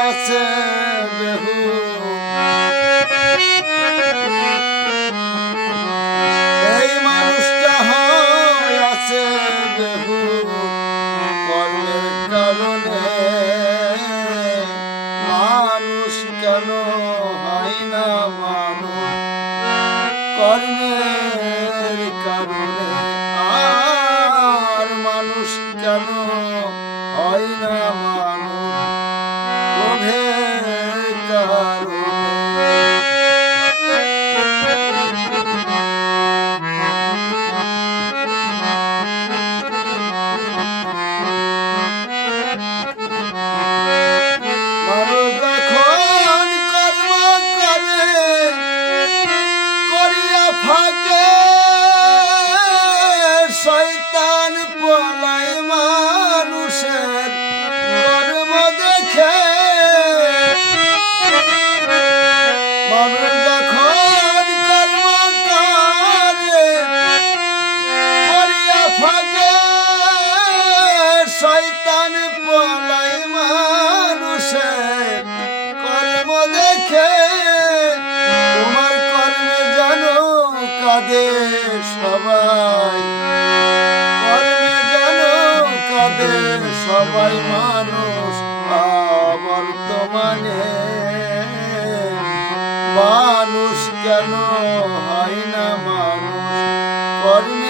আছে বেহু এই মানুষটা আছে বেহু কর্মের কারণে মানুষ কেন হয় না মানুষ কর্মের কারণে আর মানুষ কেন হয় না মানুষ লোভের কারণে শয়তান পলায় মানুষের কর্ম দেখে মানুষ যখন কর্ম করে করিয়া ফাঁকে শয়তান পলায় মানুষের কর্ম দেখে তোমার কর্মে জানো কাঁদে সবাই সবাই মানুষ বর্তমানে মানুষ কেন হয় না মানুষ কর্মে